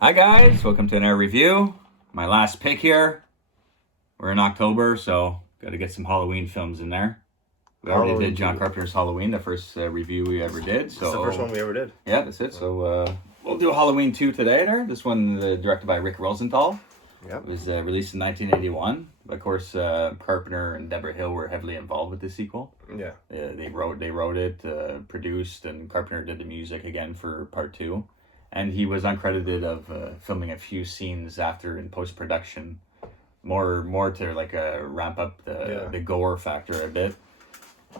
Hi guys, welcome to another review. My last pick here. We're in October, so got to get some Halloween films in there. We already Halloween did John 2. Carpenter's Halloween, the first review we ever did. So It's the first one we ever did. yeah, that's it. So we'll do Halloween 2 today. There, this one directed by Rick Rosenthal. Yep. It was released in 1981. Of course, Carpenter and Deborah Hill were heavily involved with the sequel. Yeah. They wrote it, produced, and Carpenter did the music again for part 2. And he was uncredited of filming a few scenes after in post production, more to like ramp up the gore factor a bit.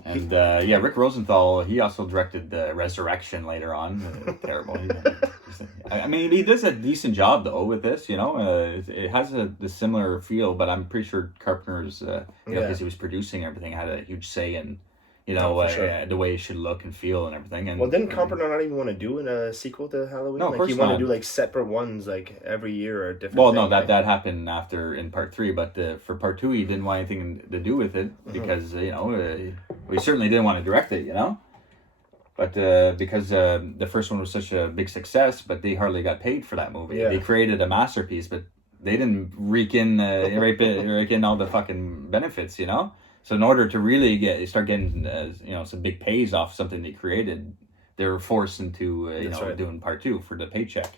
And Rick Rosenthal, he also directed Resurrection later on. Terrible. I mean, he does a decent job though with this. You know, it has the similar feel, but I'm pretty sure Carpenter's, because he was producing everything, had a huge say in. Sure. The way it should look and feel and everything. And well, didn't Carpenter not even want to do a sequel to Halloween? No, of course he wanted not. to do like separate ones, like every year or a different. Well, thing, no, right? that happened after in part 3, but for part 2, he didn't want anything to do with it because we certainly didn't want to direct it, But because the first one was such a big success, but they hardly got paid for that movie. Yeah. They created a masterpiece, but they didn't rake in all the fucking benefits, So in order to really start getting some big pays off something they created, they were forced into doing part 2 for the paycheck.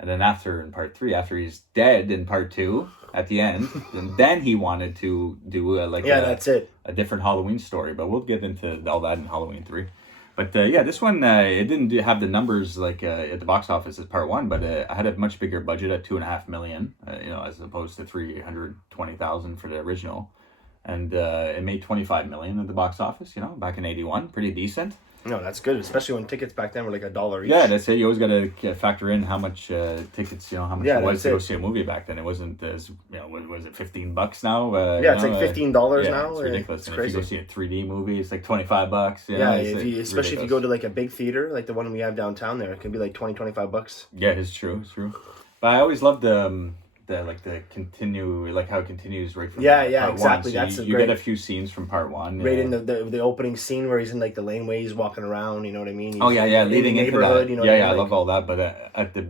And then in part 3, after he's dead in part 2 at the end, and then he wanted to do that's it. A different Halloween story. But we'll get into all that in Halloween 3. But this one, it didn't have the numbers like at the box office as part 1, but it had a much bigger budget at $2.5 million, as opposed to $320,000 for the original. And it made $25 million at the box office, back in 81. Pretty decent. No, that's good, especially when tickets back then were like $1 each. Yeah, that's it. You always got to factor in how much tickets, how much it was to go see a movie back then. It wasn't as, was it $15 now? It's like $15 now. It's ridiculous. It's and crazy. If you go see a 3D movie, it's like $25. Especially if you go to like a big theater, like the one we have downtown there, it can be like $20-$25. Yeah, it's true. But I always loved how it continues right from part exactly. 1. So you get a few scenes from part 1. Right in the opening scene where he's in like the laneways walking around, you know what I mean? He's leading into that. I like, love all that. But at the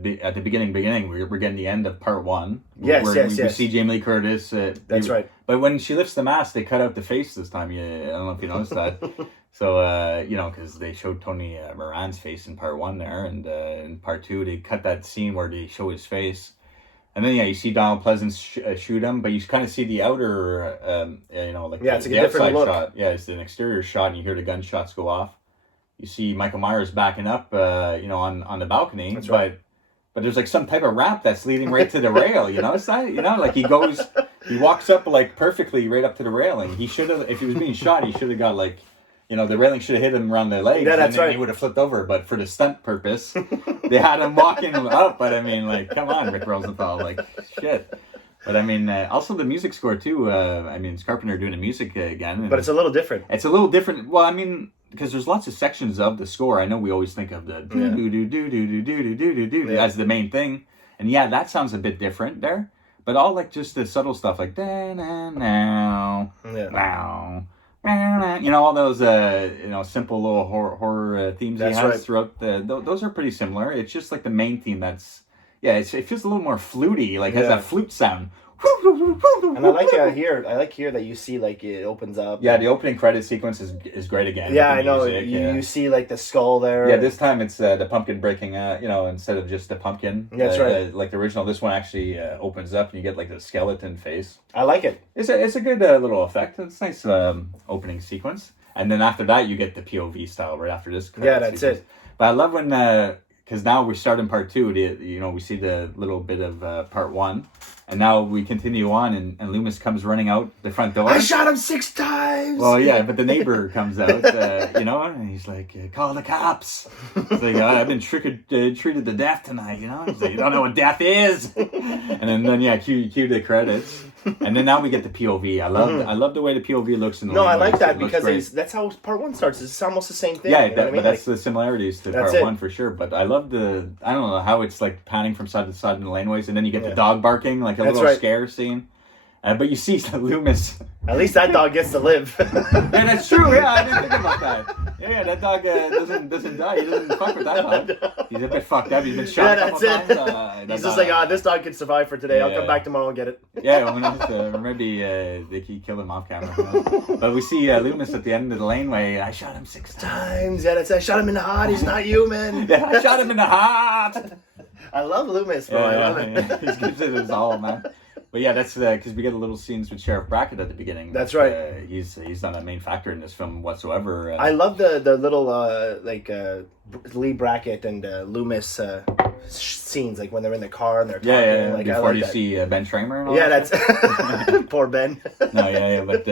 beginning, we're getting the end of part 1. Yes. We see Jamie Lee Curtis. That's right. But when she lifts the mask, they cut out the face this time. I don't know if you noticed that. So because they showed Tony Moran's face in part 1 there, and in part 2 they cut that scene where they show his face. And then you see Donald Pleasence shoot him, but you kind of see the outer, it's like the a different outside look. shot. Yeah, it's an exterior shot, and you hear the gunshots go off. You see Michael Myers backing up, on the balcony. That's right. But there's like some type of ramp that's leading right to the rail. It's not, like he walks up like perfectly right up to the railing. He should have, if he was being shot, he should have got like. The railing should have hit him around the legs, and then he would have flipped over. But for the stunt purpose, they had him walking up. But I mean, like, come on, Rick Rosenthal, like, shit. But I mean, also the music score too. It's Carpenter doing the music again. But it's a little different. It's a little different. Well, I mean, because there's lots of sections of the score. I know we always think of the do do do do do do do do as the main thing, and that sounds a bit different there. But all like just the subtle stuff, like da na now, now. All those simple little horror themes he has throughout those are pretty similar. It's just like the main theme it feels a little more fluty, like has that flute sound. And I like here that you see like it opens up. Yeah, the opening credit sequence is great again. Yeah, I know. You see like the skull there. Yeah, this time it's the pumpkin breaking instead of just the pumpkin. That's right. Like the original, this one actually opens up and you get like the skeleton face. I like it. It's a good little effect. It's a nice opening sequence. And then after that, you get the POV style right after this. Yeah, that's sequence. it. But I love when, because now we start in part 2, we see the little bit of part 1. And now we continue on, and Loomis comes running out the front door. I shot him 6 times! Well, yeah, but the neighbor comes out, and he's like, call the cops. He's like, I've been treated to death tonight, He's like, you don't know what death is. And then cue the credits. And then now we get the POV. I love the way the POV looks in the I like that because that's how part 1 starts. It's almost the same thing. Yeah, but that's the similarities to part 1 for sure. But I love I don't know how it's like panning from side to side in the laneways, and then you get the dog barking, like a little scare scene. But you see Loomis At least that dog gets to live. Yeah, that's true. Yeah, I didn't think about that. Yeah, that dog doesn't die. He doesn't fuck with that dog. No. He's a bit fucked up. He's been shot a couple times. He's just like, this dog can survive for today. I'll come back tomorrow and get it. Yeah, who knows? Or maybe he killed him off camera. But we see Loomis at the end of the laneway. I shot him 6 times. Yeah, that's I shot him in the heart. He's not human. Yeah, I shot him in the heart. I love Loomis, bro. I love it. Yeah. He gives it his all, man. But yeah, that's because we get a little scenes with Sheriff Brackett at the beginning. That's right. He's not a main factor in this film whatsoever. I love the little Lee Brackett and Loomis scenes, like when they're in the car and they're talking. Yeah. Like, before you see Ben Tramer and all that's poor Ben. No, but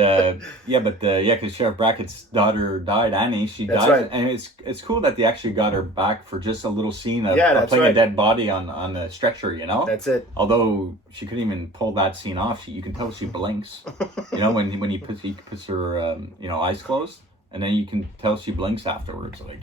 because Sheriff Brackett's daughter died, Annie. That's died, right. and it's cool that they actually got her back for just a little scene of playing right. a dead body on a stretcher. You know, that's it. Although she couldn't even pull that scene off, you can tell she blinks. You know, when he puts her eyes closed, and then you can tell she blinks afterwards, like.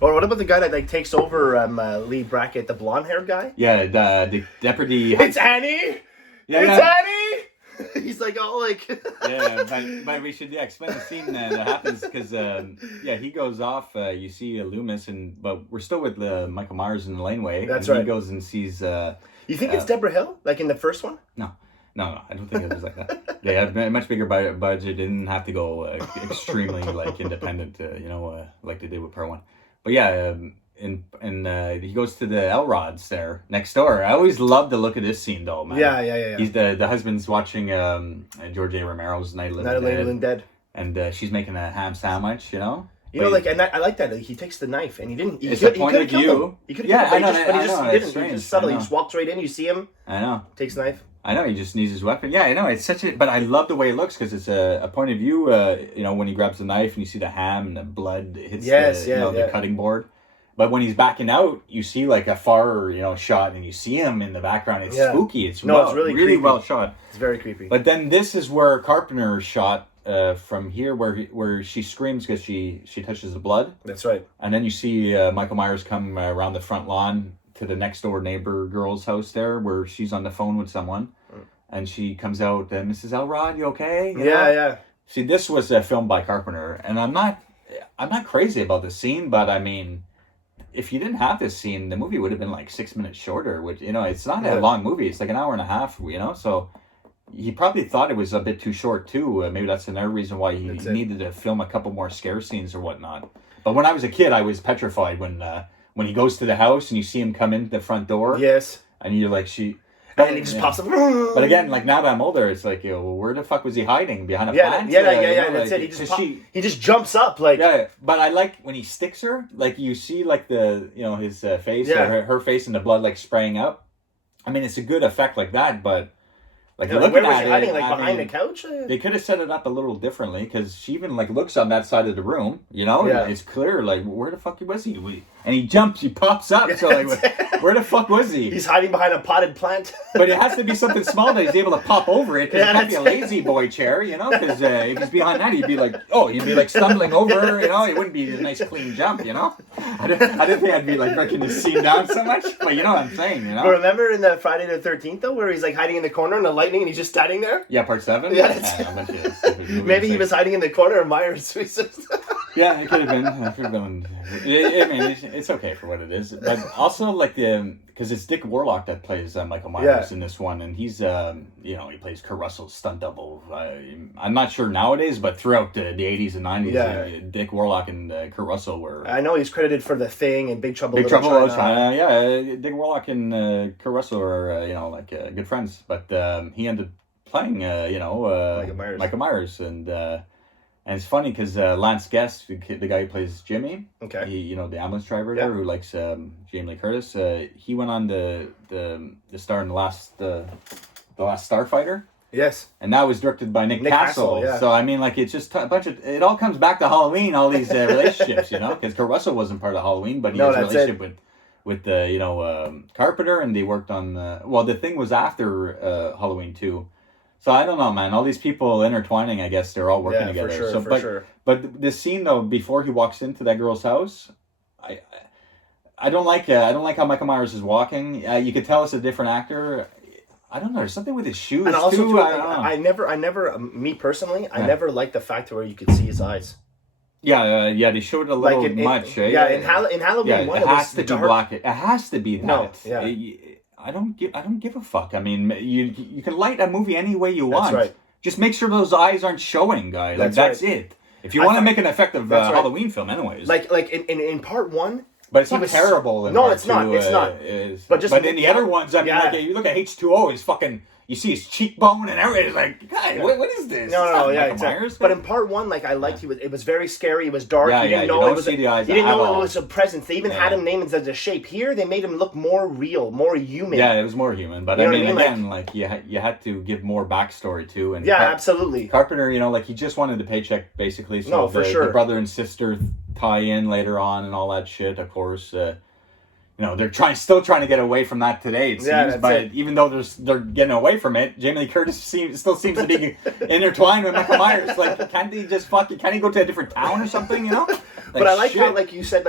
Or what about the guy that takes over Lee Brackett, the blonde-haired guy? Yeah, the deputy. It's Annie. Yeah, it's Annie. He's like all like. Yeah, but we should explain the scene that happens because he goes off. You see Loomis, but we're still with Michael Myers in the laneway. That's and right. He goes and sees. You think it's Deborah Hill, like in the first one? No, I don't think it was like that. They had a much bigger budget. Didn't have to go extremely independent, like they did with Part 1. But yeah, and he goes to the Elrods there next door. I always love the look of this scene, though, man. Yeah. He's the husband's watching George A. Romero's Night of the Living Dead, and she's making a ham sandwich, and I like that. Like, he takes the knife and he didn't. He it's could, the point of view. He could have killed him, but he didn't. Strange. He just subtly just walks right in. You see him. I know. Takes the knife. I know, he just needs his weapon. Yeah, I know, it's such a... But I love the way it looks, because it's a point of view, when he grabs the knife and you see the ham and the blood hits the cutting board. But when he's backing out, you see like a far, shot, and you see him in the background. It's spooky. It's really well shot. It's very creepy. But then this is where Carpenter shot from here, where she screams because she touches the blood. That's right. And then you see Michael Myers come around the front lawn to the next door neighbor girl's house there, where she's on the phone with someone, and she comes out, Mrs. Elrod, you okay? Yeah. See, this was a film by Carpenter, and I'm not crazy about the scene, but I mean, if you didn't have this scene, the movie would have been like 6 minutes shorter. Which it's not a long movie; it's like an hour and a half. So he probably thought it was a bit too short too. Maybe that's another reason why he needed to film a couple more scare scenes or whatnot. But when I was a kid, I was petrified when he goes to the house and you see him come in the front door. Yes. And you're like, and he just pops up. But again, like now that I'm older, it's like, where the fuck was he hiding? Behind a plant? Yeah. That's it. He just jumps up like. Yeah, but I like when he sticks her. Like you see, like the his face or her face and the blood like spraying up. I mean, it's a good effect like that, but. Like where was she hiding? Like behind the couch? They could have set it up a little differently because she even like looks on that side of the room. Yeah. It's clear. Like where the fuck was he? And he jumps. He pops up. So like, where the fuck was he? He's hiding behind a potted plant. But it has to be something small that he's able to pop over it. Because it can't be a lazy boy chair, Because if he's behind that, he'd be like stumbling over. It wouldn't be a nice clean jump. I didn't think I'd be like breaking the scene down so much. But you know what I'm saying. But remember in the Friday the 13th though, where he's like hiding in the corner and the lightning and he's just standing there? Yeah, part 7? Yeah. Maybe he was hiding in the corner and Myers. Yeah, it could have been. I mean, it's okay for what it is. But also, like, because it's Dick Warlock that plays Michael Myers in this one. And he's, he plays Kurt Russell's stunt double. I'm not sure nowadays, but throughout the 80s and 90s, Dick Warlock and Kurt Russell were... I know he's credited for The Thing and Big Trouble in Little China. Yeah, Dick Warlock and Kurt Russell are, good friends. But he ended up playing, Michael Myers. And it's funny because Lance Guest, the guy who plays Jimmy, he, the ambulance driver there who likes Jamie Lee Curtis, he went on the star in the last Starfighter. Yes. And that was directed by Nick Castle. Yeah. So I mean, like, it's just a bunch of it all comes back to Halloween. All these relationships, because Kurt Russell wasn't part of Halloween, but he has a relationship with Carpenter, and they worked on the Thing was after Halloween 2. So I don't know, man. All these people intertwining, I guess they're all working together. For sure. But this scene though, before he walks into that girl's house, I don't like how Michael Myers is walking. You could tell it's a different actor. I don't know. There's something with his shoes And also, too. too, I don't know. I never, me personally, I never liked the fact where you could see his eyes. Yeah, they showed it a little much. Yeah, in Halloween 1, it it has was to dark. be black. It has to be that. No, yeah. I don't give a fuck. I mean, you can light a movie any way you want. That's right. Just make sure those eyes aren't showing, guy. Like that's it. If you want to make an effective Halloween film, anyways. Like in part 1. But it's not terrible. No, it's not. It's not. But in the other ones, I mean, like you look at H2O, it's fucking. You see his cheekbone and everything. It's like, God, what is this? No, yeah, exactly. But in part 1, like I liked it was very scary. It was dark. Yeah, you didn't know you it was. See the eyes you didn't know all. it was a presence. They even had him named as a shape. Here, they made him look more real, more human. Yeah, it was more human. But I mean, again, like you had to give more backstory too. And absolutely. Carpenter, like he just wanted the paycheck basically. So the brother and sister tie in later on and all that shit. Of course. They're still trying to get away from that today. It seems, but even though they're getting away from it, Jamie Lee Curtis still seems to be intertwined with Michael Myers. Like, can't he just Can't he go to a different town or something? Like, but I like how, like you said,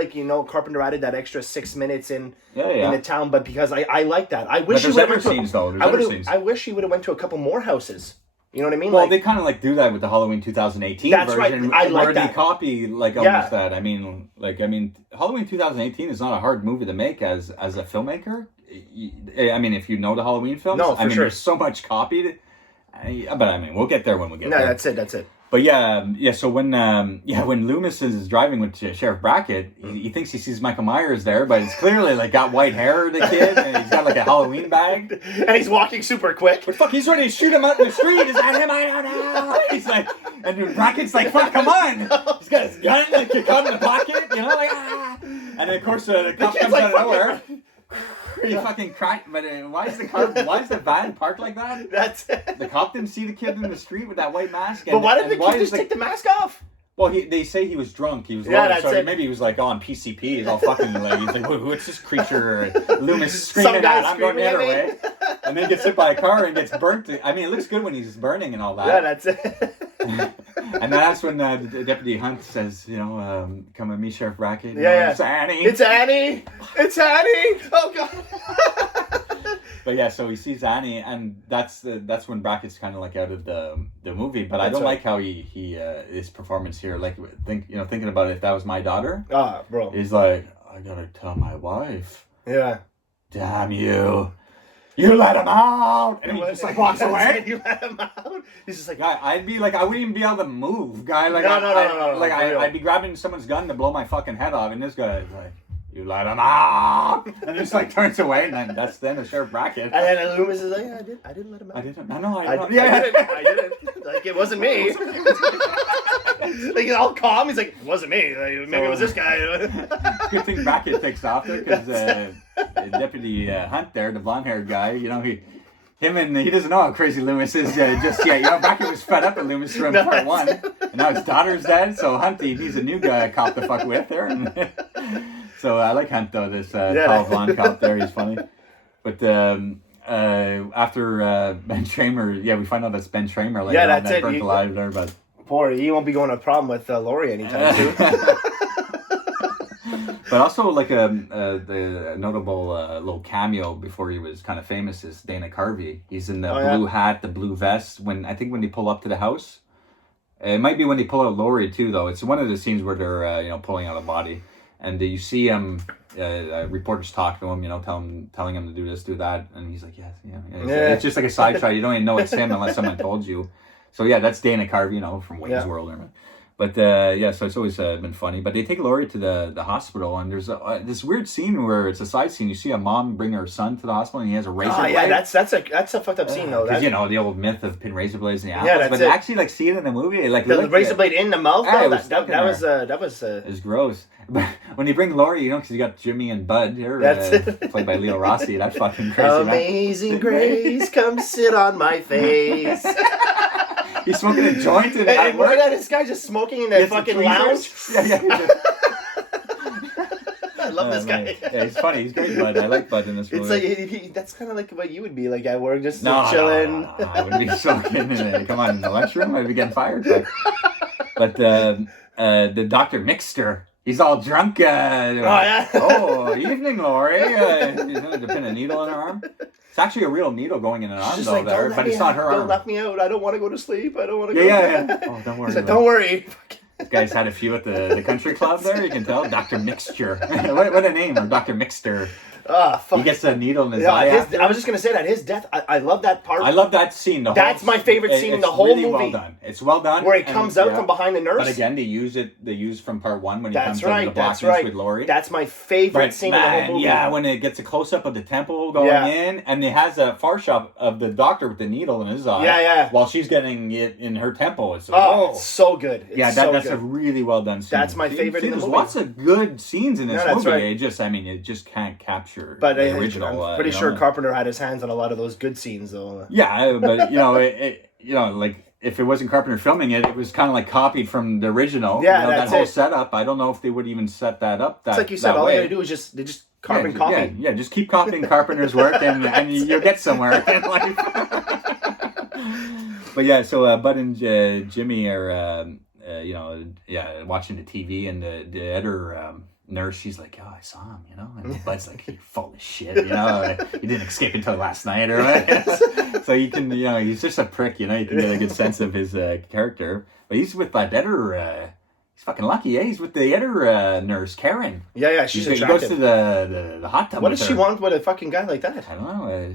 Carpenter added that extra 6 minutes in the town. But because I like that, I wish he would have scenes though. I wish he would have went to a couple more houses. You know what I mean? Well, they kind of do that with the Halloween 2018 that's version. Right. I like where that. They copy almost that. I mean, Halloween 2018 is not a hard movie to make as a filmmaker. I mean, if you know the Halloween films, there's so much copied. But I mean, we'll get there when we get there. No, that's it. But so when Loomis is driving with Sheriff Brackett, he thinks he sees Michael Myers there, but it's clearly got white hair, the kid, and he's got a Halloween bag, and he's walking super quick. But fuck, he's ready to shoot him out in the street. Is that him? I don't know. He's and Brackett's like, fuck, come on. He's got his gun caught in the pocket, And then of course the cop comes out of nowhere. He fucking cried, but why is the van parked like that? That's it. The cop didn't see the kid in the street with that white mask. But why did the kid just take the mask off? Well, they say he was drunk. He was loaded, so maybe he was on PCP. He's all fucking he's like, what's this creature? Loomis screaming at. I'm going the other way, and then gets hit by a car and gets burnt. I mean, it looks good when he's burning and all that. Yeah, that's it. And that's when Deputy Hunt says, come with me, Sheriff Brackett. It's Annie. It's Annie. It's Annie. Oh God. But so he sees Annie, and that's when Brackett's kind of out of the movie. But I don't like how he his performance here. Thinking about it, if that was my daughter, bro, he's like, I gotta tell my wife. Yeah. Damn you. You let him out! And he just walks away. You let him out? He's just like... I'd be I wouldn't even be able to move, guy. No. I'd be grabbing someone's gun to blow my fucking head off, and this guy's like, you let him out! And just turns away, and then that's the Sheriff Brackett. And then Loomis is like, I didn't let him out. I didn't. I didn't. Like, it wasn't me. He's all calm. He's like, it wasn't me. Maybe it was this guy. Good thing Brackett takes off there, because Deputy Hunt there, the blonde-haired guy, he doesn't know how crazy Loomis is just yet. Brackett was fed up at Loomis from part 1, and now his daughter's dead, so Hunt, he's a new guy cop to fuck with there. And so I like Hunt, though, this tall blonde cop there. He's funny. But after Ben Tramer, we find out that's Ben Tramer. That's it. Burnt alive there, but... Poor, he won't be going to a problem with Laurie anytime soon. But also, the notable little cameo before he was kind of famous is Dana Carvey. He's in the blue hat, the blue vest. When they pull up to the house, it might be when they pull out Laurie too. Though it's one of the scenes where they're pulling out a body, and you see him. Reporters talk to him, telling him to do this, do that, and he's like, yes, yeah. It's just like a side shot. You don't even know it's him unless someone told you. So that's Dana Carvey, from Wayne's World. But so it's always been funny. But they take Laurie to the hospital, and there's this weird scene where it's a side scene. You see a mom bring her son to the hospital, and he has a razor blade. That's a fucked up scene though. Because the old myth of pin razor blades in the apples. But actually see it in the movie, the razor blade in the mouth. That was it's gross. But when you bring Laurie, because you got Jimmy and Bud here, played by Leo Rossi. That's fucking crazy. Amazing Grace, come sit on my face. He's smoking a joint in and look at this guy just smoking in that fucking lounge. I love this guy. Yeah, he's funny. He's great, Bud. I like Bud in this movie. It's that's kind of like what you would be like at work, just chilling. No, I wouldn't be smoking. Come on, in the lunchroom, I'd be getting fired. But the Dr. Mixter, He's all drunk. Evening, Lori. To pin a needle in her arm. It's actually a real needle going in an arm, though, there, but it's not her arm. Don't let me out. I don't want to go to sleep. I don't want to go. Yeah. Oh, don't worry. He's like, don't worry. This guy's had a few at the country club there, you can tell. Dr. Mixture. what a name, or Dr. Mixter. Fuck. He gets a needle in his eye. I was just going to say that. His death, I love that part. I love that scene. That's my favorite scene in the whole movie. Well done. It's well done. Where he comes out from behind the nurse. But again, they use from part one when he comes out of the blackness with Laurie. That's my favorite scene in the whole movie. Yeah, when it gets a close-up of the temple going in, and it has a far shot of the doctor with the needle in his eye. Yeah. While she's getting it in her temple. It's it's so good. That's a really well done scene. That's my favorite in the movie. There's lots of good scenes in this movie. Right. It just can't capture the original. I'm pretty sure Carpenter had his hands on a lot of those good scenes, though. Yeah, but like if it wasn't Carpenter filming it, it was kind of like copied from the original. Yeah, that whole setup. I don't know if they would even set that up. It's like you said, all you gotta do is just copy. Yeah, just keep copying Carpenter's work, and you'll get somewhere in life. But yeah, so Bud and Jimmy are watching the TV, and the other nurse, she's like, I saw him, and Bud's like, you're full of shit, he didn't escape until last night, or what. So you can, he's just a prick, you can get a good sense of his character. But he's with that other, he's fucking lucky, He's with the other nurse, Karen. Yeah, she's attractive. He goes to the hot tub. What does she want with a fucking guy like that? I don't know.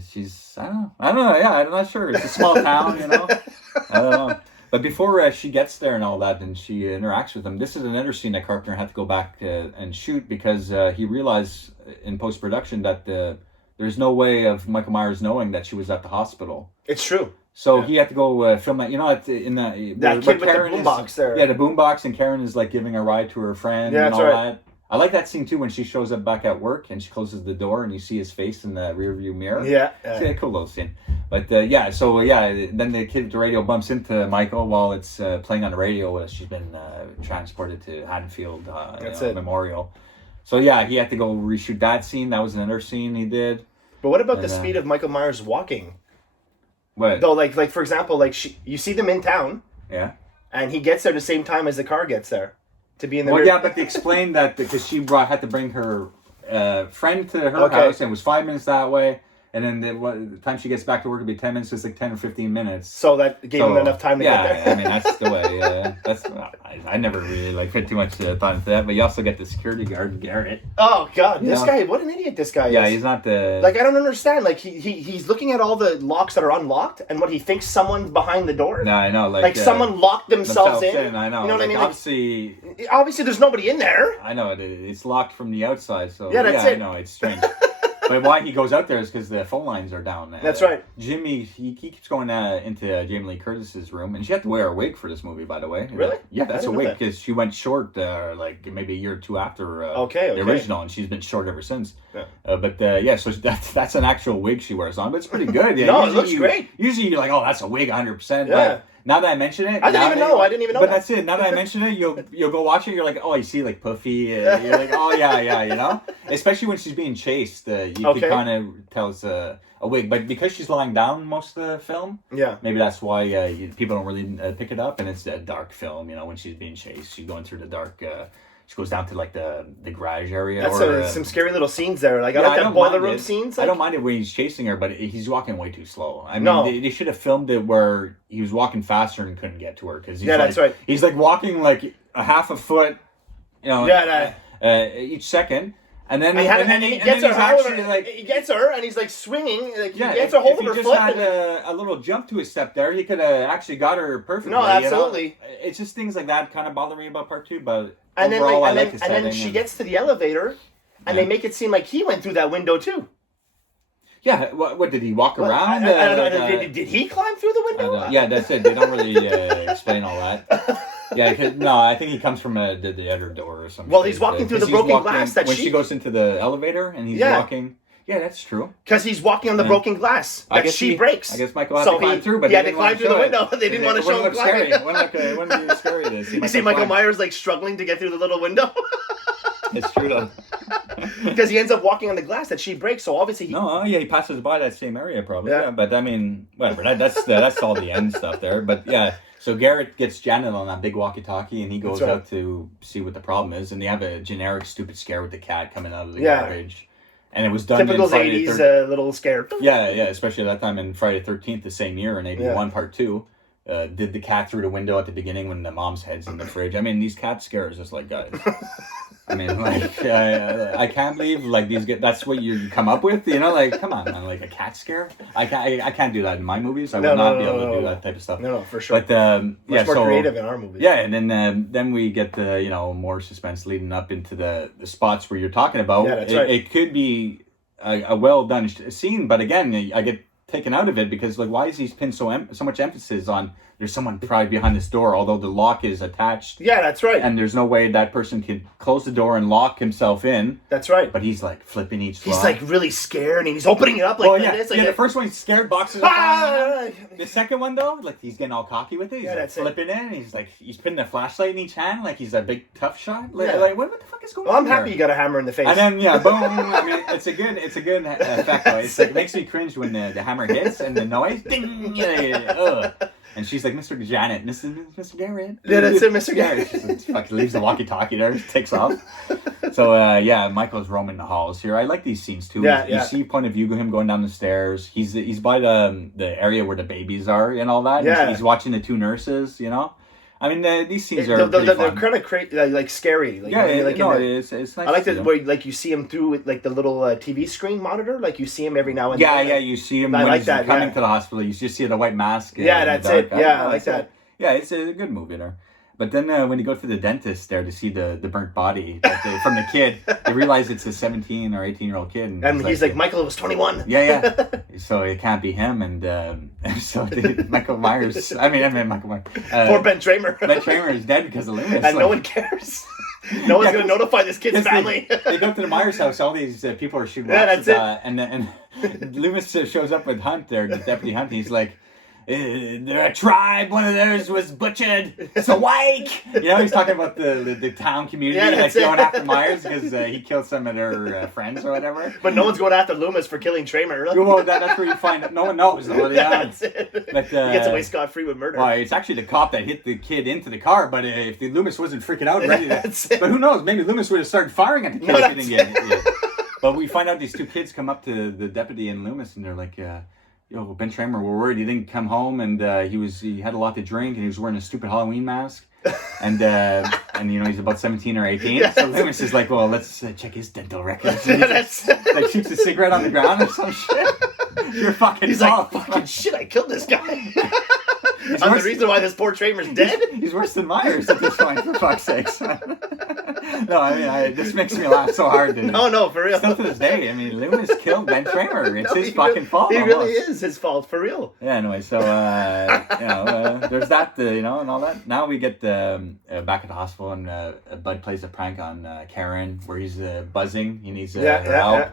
I don't know. Yeah, I'm not sure. It's a small town, I don't know. But before she gets there and all that, and she interacts with him, this is another scene that Carpenter had to go back and shoot because he realized in post-production that there's no way of Michael Myers knowing that she was at the hospital. It's true. So he had to go film that. In that kid with the boombox there. Yeah, the boombox, and Karen is like giving a ride to her friend and all that. I like that scene too when she shows up back at work and she closes the door and you see his face in the rearview mirror. Yeah. It's a cool little scene. But then the kid with the radio bumps into Michael while it's playing on the radio. She's been transported to Haddonfield Memorial. So yeah, he had to go reshoot that scene. That was another scene he did. But what about the speed of Michael Myers walking? What? Though, like for example, you see them in town. Yeah. And he gets there the same time as the car gets there. To be in the but they explained that because she had to bring her friend to her house, and it was 5 minutes that way. And then the time she gets back to work would be 10 minutes. So it's like 10 or 15 minutes. So that gave him enough time to get there. Yeah, I mean, that's the way. I never really put too much thought into that. But you also get the security guard, Garrett. Oh, God. This guy, what an idiot this guy is. Yeah, he's not the... Like, I don't understand. Like, he's looking at all the locks that are unlocked and what he thinks someone's behind the door. No, I know. Like someone locked themselves in. I know. You know what I mean? Obviously, there's nobody in there. I know. It's locked from the outside. So yeah, that's it. I know. It's strange. But why he goes out there is because the phone lines are down. That's right. Jimmy, he keeps going into Jamie Lee Curtis's room, and she had to wear a wig for this movie, by the way. Really? Yeah, that's a wig because she went short, like maybe a year or two after the original, and she's been short ever since. Yeah. So that's an actual wig she wears on, but it's pretty good. Yeah, no, it looks great. Usually you're like, oh, that's a wig, 100%. Yeah. But now that I mention it, I didn't even know. But that's it. Now that I mention it, you'll go watch it. You're like, oh, you see like Puffy. You're like, oh yeah. Especially when she's being chased, you can kind of tell it's a wig. But because she's lying down most of the film, maybe that's why people don't really pick it up. And it's a dark film. When she's being chased, she's going through the dark. She goes down to like the garage area. That's some scary little scenes there. Like I like that boiler room scenes. I don't mind it when he's chasing her, but he's walking way too slow. I mean, they should have filmed it where he was walking faster and couldn't get to her because that's right. He's like walking like a half a foot, each second. And then he gets her. He gets her, and he's like swinging. Like he gets her holding her foot. If he just had a little jump to his step there, he could have actually got her perfectly. No, absolutely. It's just things like that kind of bother me about part two, but and overall, then she gets to the elevator, and they make it seem like he went through that window too. Yeah, what did he walk around? I don't know. Did he climb through the window? Yeah, that's it. They don't really explain all that. Yeah, I think he comes from the other door or something. Well, he's walking through the broken glass when she goes into the elevator and he's walking. Yeah, that's true. Because he's walking on the broken glass that she breaks. I guess Michael had to climb through, but they climbed through the window. They didn't want to show him climbing. It wouldn't be scary. You see Michael Myers like struggling to get through the little window. It's true though. Because he ends up walking on the glass that she breaks, so obviously he passes by that same area probably. Yeah, but I mean, whatever. That's all the end stuff there. But yeah, so Garrett gets Janet on that big walkie-talkie, and he goes out to see what the problem is, and they have a generic stupid scare with the cat coming out of the garbage. And it was done typical in Friday 80s little scare. Yeah, especially at that time in Friday 13th, the same year in 81, part 2. Did the cat through the window at the beginning when the mom's head's in the fridge. I mean, these cat scares just like, guys. I mean, like, I can't believe, like, that's what you come up with, you know? Like, come on, man, like, a cat scare? I can't do that in my movies. I would not be able to do that type of stuff. No, for sure. But, much more creative in our movies. Yeah, and then we get the, more suspense leading up into the spots where you're talking about. Yeah, that's right. It could be a well-done scene, but again, I get taken out of it because, like, why is he pinned so much emphasis on there's someone probably behind this door, although the lock is attached. Yeah, that's right. And there's no way that person can close the door and lock himself in. That's right. But he's like flipping each lock. He's like really scared and he's opening it up like this. Like the first one he's scared, boxes up. The second one though, like he's getting all cocky with it. He's like flipping in and he's putting a flashlight in each hand like he's a big tough shot. Like what the fuck is going on? I'm happy you got a hammer in the face. And then boom. I mean it's a good effect though. It's like, it makes me cringe when the hammer hits and the noise. Ding, and she's like, Mr. Janet, Mr. Garrett. Yeah, that's it, Mr. Garrett. She fucking leaves the walkie-talkie there, takes off. So, Michael's roaming the halls here. I like these scenes, too. You see point of view of him going down the stairs. He's by the area where the babies are and all that. Yeah. He's watching the two nurses, I mean, these scenes are they're kind of like scary. Like, it's nice. I like that where like you see him through like the little TV screen monitor. Like you see him every now and then. Yeah, you see him when he's coming to the hospital. You just see the white mask. That's it. Yeah, I like that. Yeah, it's a good movie there. But then when you go to the dentist there to see the burnt body from the kid, they realize it's a 17 or 18-year-old kid. And he's like, Michael was 21. Yeah. So it can't be him. And so Michael Myers, Michael Myers. Poor Ben Tramer. Ben Tramer is dead because of Loomis. And no one cares. No one's going to notify this kid's family. They go to the Myers house. All these people are shooting boxes. That's it. And Loomis shows up with Hunt there, the Deputy Hunt. He's like, they're a tribe. One of theirs was butchered. So wake. He's talking about the town community going after Myers because he killed some of their friends or whatever. But no one's going after Loomis for killing Tramer. Well, that's where you find it. No one knows. That's it. But, he gets away scot-free with murder. Well, it's actually the cop that hit the kid into the car. But if the Loomis wasn't freaking out, ready to, but who knows? Maybe Loomis would have started firing at the kid if he didn't get hit. But we find out these two kids come up to the deputy and Loomis, and they're like, Ben Tramer, we're worried he didn't come home, and he had a lot to drink, and he was wearing a stupid Halloween mask, and he's about 17 or 18. So Loomis is like, well, let's check his dental records. And like shoots a cigarette on the ground or some shit. You're fucking. He's like, fucking shit! I killed this guy. I'm the reason why this poor Tramer's dead. He's worse than Myers at this point, for fuck's sakes. No, this makes me laugh so hard. No, for real. Still to this day, Loomis killed Ben Tramer. It's his fucking fault. He really is his fault, for real. Yeah, anyway, so, there's that, and all that. Now we get back at the hospital, and Bud plays a prank on Karen, where he's buzzing. He needs her help. Yeah.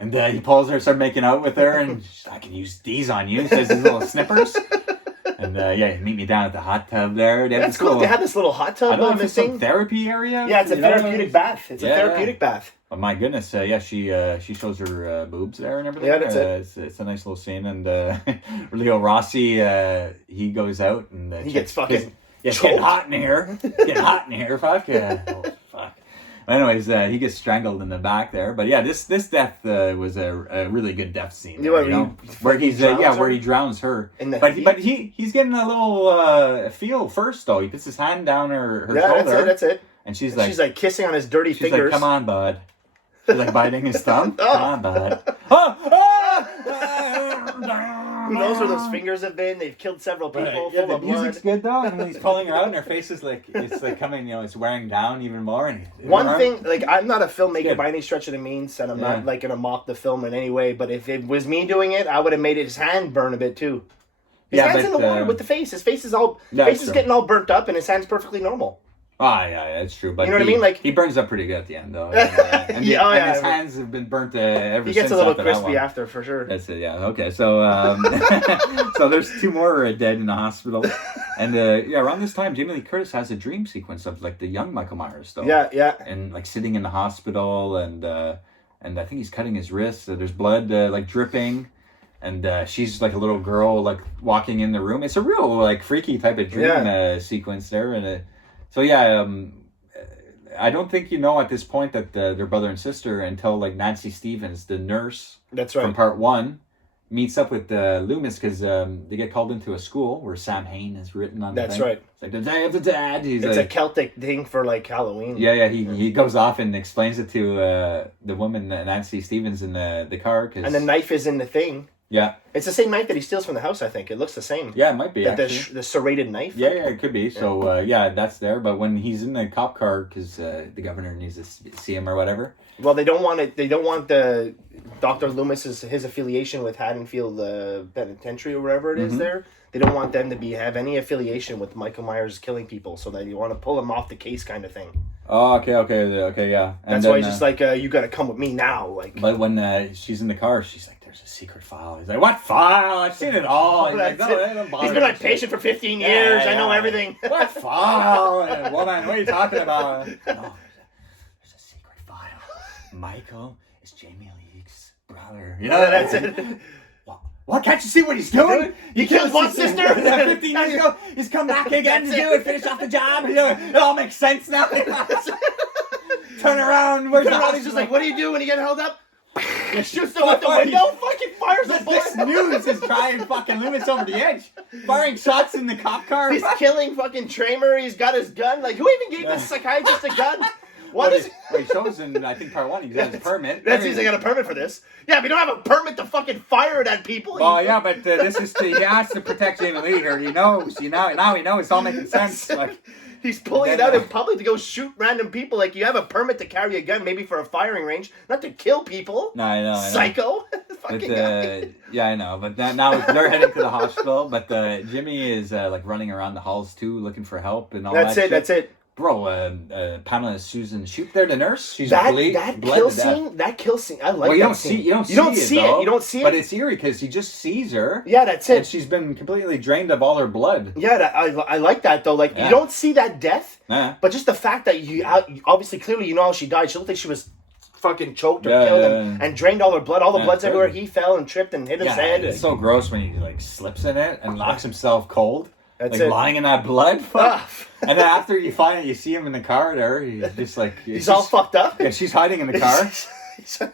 And he pulls her, starts making out with her, and she's like, I can use these on you. He says these little snippers. And meet me down at the hot tub there. That's cool. They have this little hot tub. I don't know if it's some therapy area. Yeah, it's a therapeutic bath. It's a therapeutic bath. Oh my goodness! She shows her boobs there and everything. Yeah, that's it. It's a nice little scene. And Leo Rossi, he goes out and he gets fucking. It's getting hot in here. Fuck yeah. Oh, fuck. Anyways, he gets strangled in the back there. But yeah, this death was a really good death scene. Where he drowns her. But he's getting a little feel first though. He puts his hand down her shoulder. That's it. And she's like kissing on his dirty fingers. She's like, come on, bud. She's like biting his thumb. Come on, bud. Who knows where those fingers have been? They've killed several people. Full of music's good though. And when he's pulling her out, and her face is like coming. It's wearing down even more. And one thing, like I'm not a filmmaker by any stretch of the means, and I'm not like gonna mock the film in any way. But if it was me doing it, I would have made his hand burn a bit too. His hand's in the water with the face. His face is getting all burnt up, and his hand's perfectly normal. Yeah, that's true. But you know what I mean? Like he burns up pretty good at the end, though. And his hands have been burnt ever since. He gets a little crispy after, for sure. That's it. Yeah. Okay. So, so there's two more dead in the hospital. And around this time, Jamie Lee Curtis has a dream sequence of like the young Michael Myers, though. Yeah. And like sitting in the hospital, and I think he's cutting his wrist. There's blood like dripping, and she's like a little girl like walking in the room. It's a real like freaky type of dream sequence there, and so yeah. I don't think you know at this point that they're brother and sister until like Nancy Stevens, the nurse. That's right. From part 1. Meets up with Loomis because they get called into a school where Sam Hain is written on the thing. That's right. It's like the day of the dead. It's a Celtic thing for like Halloween. Yeah. He goes off and explains it to the woman, Nancy Stevens, in the car. And the knife is in the thing. Yeah. It's the same knife that he steals from the house, I think. It looks the same. Yeah, it might be, the serrated knife. Yeah, it could be. So, that's there. But when he's in the cop car, because the governor needs to see him or whatever. Well, they don't want it. They don't want the Dr. Loomis's his affiliation with Haddonfield Penitentiary or whatever it is there. They don't want them to have any affiliation with Michael Myers killing people, so they want to pull him off the case kind of thing. Oh, okay, yeah. And that's why he's just like, you got to come with me now. Like, but when she's in the car, she's like, "There's a secret file." He's like, "What file? I've seen it all." He's like, "No, he's been my patient for 15 years. I know everything." What file? Woman, what are you talking about? No, there's a secret file. Michael is Jamie Lee's brother. You know, that's it. What? Can't you see what he's doing? He killed one sister 15 years ago. He's come back again to do it, finish off the job. It all makes sense now. Turn around. He's just like, "What do you do when you get held up?" He shoots him out the window, fucking fires a bullet. This news is driving fucking Loomis over the edge. Firing shots in the cop car. He's killing fucking Tramer. He's got his gun. Like, who even gave this psychiatrist a gun? He shows in, I think, part 1, he got his permit. That's easy, I got a permit for this. Yeah, but you don't have a permit to fucking fire it at people. Oh, yeah, but this is he has to protect Jamie Lee here. He knows, now he knows it's all making sense. Like, he's pulling it out in public to go shoot random people. Like, you have a permit to carry a gun, maybe for a firing range, not to kill people. No, I know. Psycho. Fucking guy. Yeah, I know. But now they're heading to the hospital. But Jimmy is like running around the halls too, looking for help and all that. That's it. Bro, Pamela Susan Shoop there, the nurse. She's that kill scene. That kill scene. I like. Well, you don't see it. You don't see it. But it's eerie because he just sees her. Yeah, that's it. And she's been completely drained of all her blood. Yeah, I like that though. Like you don't see that death, but just the fact that you obviously clearly you know how she died. She looked like she was fucking choked or killed and drained all her blood. All the blood's everywhere. He fell and tripped and hit his head. It's so gross when he like slips in it and knocks himself cold. That's like lying in that blood. And then after you see him in the car there, he's just like... He's all fucked up? Yeah, she's hiding in the car.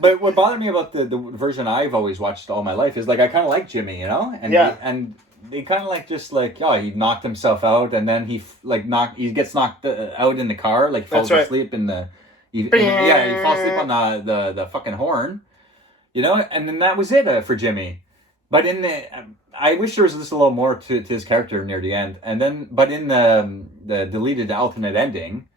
But what bothered me about the version I've always watched all my life is like I kind of like Jimmy, you know? And they kind of like just like, he knocked himself out and then he gets knocked out in the car, like falls asleep in the... he falls asleep on the fucking horn, you know? And then that was it for Jimmy. But in the... I wish there was just a little more to his character near the end, but in the deleted alternate ending,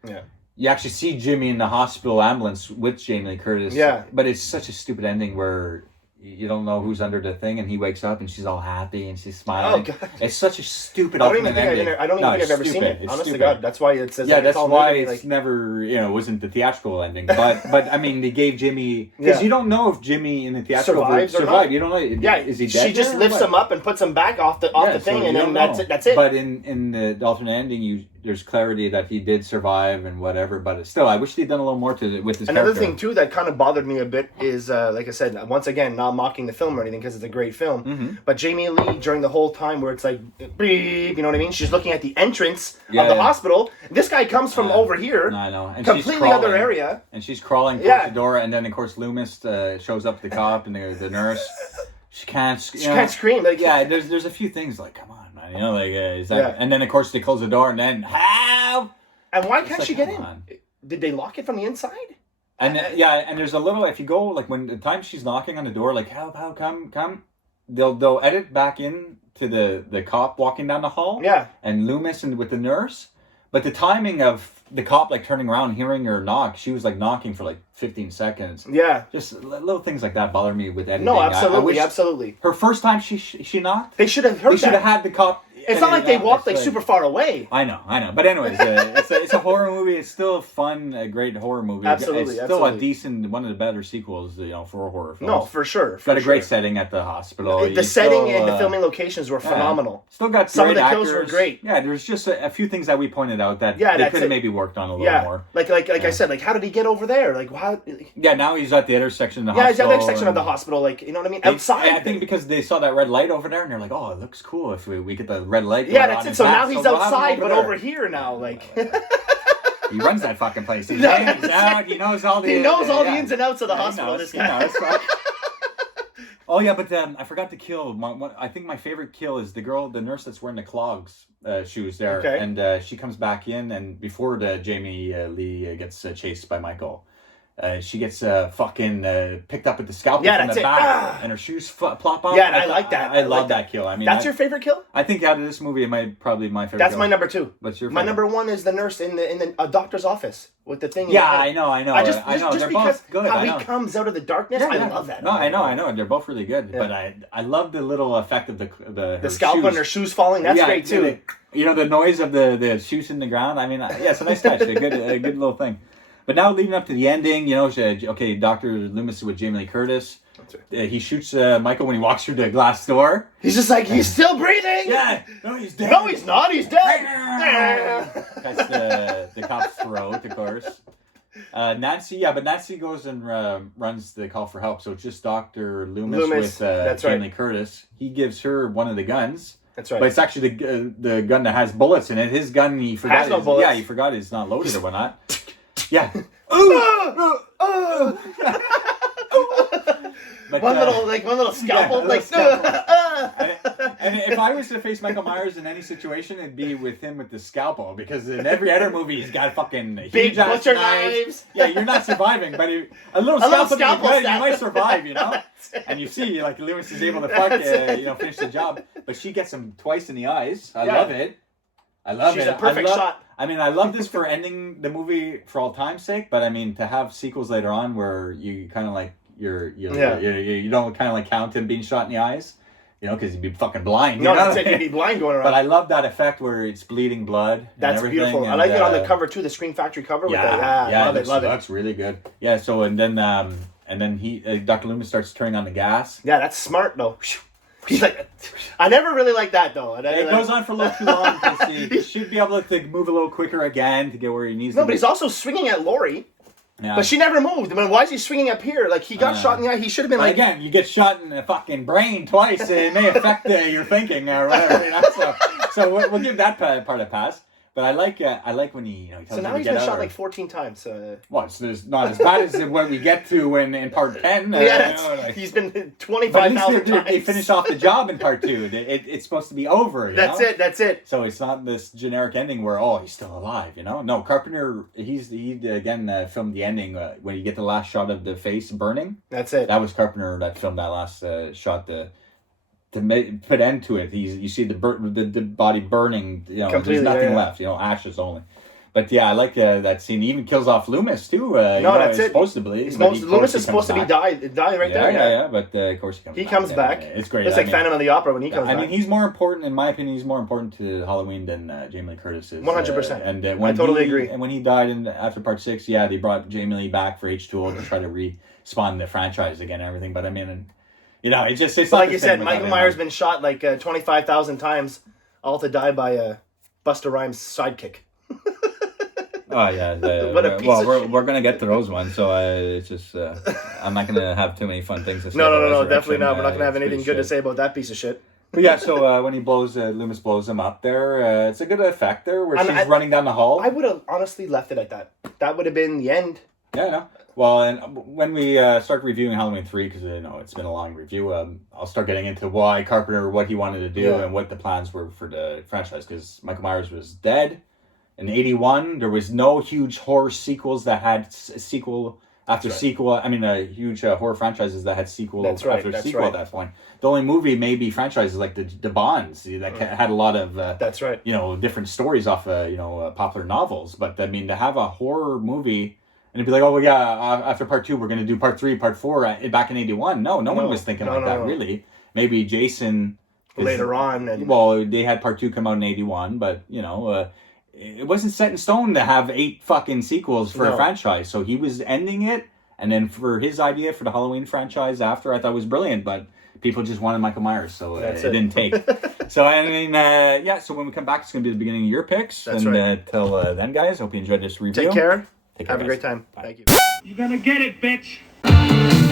you actually see Jimmy in the hospital ambulance with Jamie Lee Curtis. Yeah, but it's such a stupid ending where you don't know who's under the thing, and he wakes up and she's all happy and she's smiling. Oh God, it's such a stupid alternate ending. I don't even think I've ever seen it. Honest to God, that's why it says. Yeah, that's why it's never wasn't the theatrical ending. But I mean, they gave Jimmy because you don't know if Jimmy in the theatrical survived. You don't know. Yeah, is he dead? She just lifts him up and puts him back off the thing, and then that's it. But in the alternate ending, there's clarity that he did survive and whatever. But still, I wish they'd done a little more with his. Another thing too that kind of bothered me a bit is, like I said, once again, not mocking the film or anything because it's a great film. But Jamie Lee during the whole time where it's like, beep, you know what I mean? She's looking at the entrance of the hospital. This guy comes from over here. I know. And completely other area. And she's crawling towards the door, and then of course Loomis shows up, the cop and the nurse. She can't scream. Like, there's a few things like, come on, man, you know, like is that? And then of course they close the door, and then how? And why can't she get in? Did they lock it from the inside? And and there's a little, if you go like when the time she's knocking on the door, like help, come, they'll edit back in to the cop walking down the hall. Yeah. And Loomis and with the nurse, but the timing of the cop like turning around, hearing her knock, she was like knocking for like 15 seconds. Yeah. Just little things like that bother me with editing. No, absolutely, absolutely. Her first time she knocked, they should have heard. They should have had the cop It's not like they walked like super far away. I know. But anyways, it's a horror movie. It's still fun, a great horror movie. Absolutely, it's still a decent, one of the better sequels, for horror films. No, for sure. Got a great setting at the hospital. The setting and the filming locations were phenomenal. Still got some of the kills were great. Yeah, there's just a few things that we pointed out that they could have maybe worked on a little more. Like I said, like how did he get over there? Like how? Yeah, now he's at the intersection of the hospital. Yeah, he's at the intersection of the hospital. Like, you know what I mean? Outside. I think because they saw that red light over there, and they're like, "Oh, it looks cool if we get the red light." Yeah, that's it. So now he's outside, but over here now, like. He runs that fucking place. He's out. He knows all the. He knows all the ins and outs of the hospital. This guy. Oh yeah, but I forgot to kill. I think my favorite kill is the nurse that's wearing the clogs shoes there, and she comes back in, and before Jamie Lee gets chased by Michael. She gets fucking picked up with the scalpel from the back, and her shoes plop off. Yeah, and I like that. I love that kill. I mean, that's your favorite kill? I think out of this movie, it might probably my favorite. That's kill. My number 2. What's your favorite? My number 1 is the nurse in the doctor's office with the thing. Yeah, I know. I know. Just they're because both good. How he comes out of the darkness, I love that. No, I know. They're both really good. Yeah. But I love the little effect of the scalpel and her shoes falling. That's great too. The noise of the shoes in the ground. I mean, it's a nice touch. A good little thing. But now leading up to the ending, Dr. Loomis with Jamie Lee Curtis. That's right. He shoots Michael when he walks through the glass door. He's just like, he's still breathing. Yeah. No, he's dead. No, he's not. He's dead. That's the cop's throat, of course. Nancy goes and runs the call for help. So it's just Dr. Loomis with Jamie Lee Curtis. He gives her one of the guns. That's right. But it's actually the gun that has bullets in it. His gun, he forgot. Has no bullets. Yeah, he forgot it's not loaded or whatnot. Yeah. But, one little scalpel, And if I was to face Michael Myers in any situation, it'd be with him with the scalpel, because in every other movie he's got fucking big butcher knives. Yeah, you're not surviving, but a little scalpel you might survive, And you see, like, Loomis is able to finish the job, but she gets him twice in the eyes. I love it. She's a perfect shot. I mean, I love this for ending the movie for all time's sake, but I mean, to have sequels later on where you kind of like you don't kind of like count him being shot in the eyes, because you'd be fucking blind. No, that's it. You'd be blind going around. But I love that effect where it's bleeding blood. That's beautiful. I like it on the cover too, the Scream Factory cover. Love it. That's really good. Yeah. So and then he Dr. Loomis starts turning on the gas. Yeah, that's smart though. He's like, I never really liked that though. It goes on for a little too long because he should be able to move a little quicker again to get where he needs to. No, but he's also swinging at Lori. Yeah. But she never moved. I mean, why is he swinging up here? Like, he got shot in the eye. He should have been like... Again, you get shot in the fucking brain twice. It may affect your thinking or whatever. So we'll give that part a pass. But I like when he tells so now he's been shot like 14 times. Well, it's not as bad as what we get to in part 10. He's been 25,000 times. They finish off the job in part 2. It's supposed to be over. That's it. So it's not this generic ending where he's still alive. No, Carpenter he again filmed the ending when you get the last shot of the face burning. That's it. That was Carpenter that filmed that last shot to put end to it. You see the body burning. There's nothing left. Ashes only. But yeah, I like that scene. He even kills off Loomis too. That's it. Supposed to be. Loomis is supposed to be die right there. Yeah. But of course he comes back. It's great. It's like Phantom of the Opera when he comes back. I mean, he's more important, in my opinion. He's more important to Halloween than Jamie Lee Curtis is. 100%. And I totally agree. And when he died after part 6, they brought Jamie Lee back for H2O to try to respawn the franchise again and everything. But I mean. It's like you said, Michael Myers been shot like 25,000 times, all to die by Busta Rhymes' sidekick. Oh yeah, we're gonna get to those ones, so it's just I'm not gonna have too many fun things to say. No, definitely not. We're not gonna have anything good to say about that piece of shit. But yeah, so when he Loomis blows him up there, it's a good effect there where she's running down the hall. I would have honestly left it at that. That would have been the end. Yeah, no. Well, and when we start reviewing Halloween 3, because it's been a long review, I'll start getting into why Carpenter, what he wanted to do, and what the plans were for the franchise. Because Michael Myers was dead in '81. There was no huge horror sequels that had sequel after sequel. I mean, huge horror franchises that had sequel after sequel at that point. The only movie maybe franchises like the Bonds that had a lot of different stories off popular novels. But I mean, to have a horror movie. And it'd be like, after part 2, we're going to do part 3, part 4 back in '81. No one was thinking that, really. Maybe Jason later on. And well, they had part 2 come out in 81, but you know, it wasn't set in stone to have 8 fucking sequels for a franchise. So he was ending it, and then for his idea for the Halloween franchise after, I thought was brilliant, but people just wanted Michael Myers, so it didn't take. So I mean, yeah. So when we come back, it's going to be the beginning of your picks. That's right. Till then, guys, hope you enjoyed this review. Take care. Take care, Have a great time. Bye. Thank you. You're gonna get it, bitch.